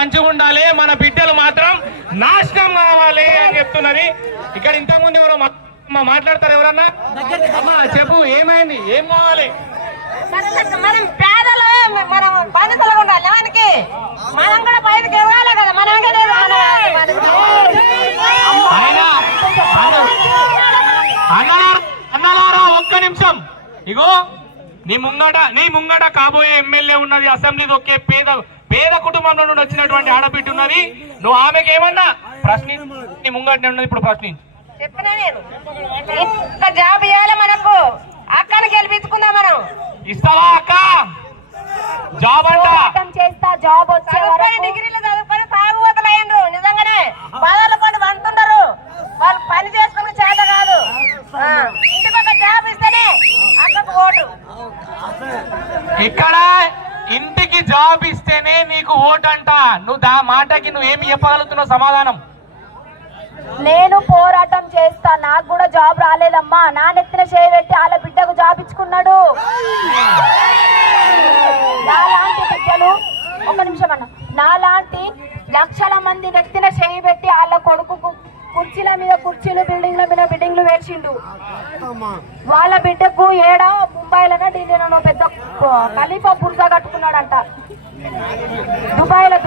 మంచిగా ఉండాలి, మన బిడ్డలు మాత్రం నాశనం కావాలి అని చెప్తున్నది. ఇక్కడ ఇంతకుముందు ఎవరో మాట్లాడతారు, ఎవరన్నా చెప్పు ఏమైంది, ఏం కావాలి? మనం పేదలు, మనం బాధితులుగా ఉండాలి. మనకి మనం కూడా బయటకు ఇవ్వాలి కదా. మనం అన్నలారా ఒక్క నిమిషం. ఇగో నీ ముంగట కాబోయే ఎమ్మెల్యే ఉన్నది, అసెంబ్లీ ఒకే పేద కుటుంబంలో నుండి వచ్చినటువంటి ఆడబిడ్డ ఉన్నది. నువ్వు ఆమెకి ఏమన్నా ప్రశ్న నీ ముంగటనే ఉన్నది, ఇప్పుడు ప్రశ్నించు. చెప్పినా నేను జాబ్ ఇవ్వాలి, మనకు అక్కని గెలిపించుకుందాం. మనం ఇస్తావా అక్క జాబ్? అంట చేస్తా, జాబ్ వచ్చే డిగ్రీలు చదువుకొని తాగుబోతులు అయ్యిండ్రు. నిజంగానే బాధలు పడి వంటున్నారు. వాళ్ళు పని చేసుకుని చేత కాదు. ఇంటికి ఒక జాబ్ ఇస్తేనే అక్కకు ఓటు. ఇక్కడ ఇంటికి జాబ్ ఇస్తేనే నీకు ఓటు అంట. నువ్వు దా మాటకి నువ్వేమి చెప్పగలుగుతున్నావు సమాధానం? నేను పోరాటం చేస్తా, నాకు కూడా జాబ్ రాలేదమ్మా. నా నెత్తిన చేయబెట్టి వాళ్ళ బిడ్డకు జాబ్ ఇచ్చుకున్నాడు. నాలాంటి బిడ్డలు, ఒక నిమిషం అన్న, నాలాంటి లక్షల మంది నెత్తిన చేయబెట్టి వాళ్ళ కొడుకు కుర్చీల మీద కుర్చీలు, బిల్డింగ్ల మీద బిల్డింగ్లు వేసిండు. వాళ్ళ బిడ్డకు ఏడా ముంబైలోనో ఢిల్లీలోనో పెద్ద ఖలీఫా బుర్జా కట్టుకున్నాడంట. దుబాయ్లో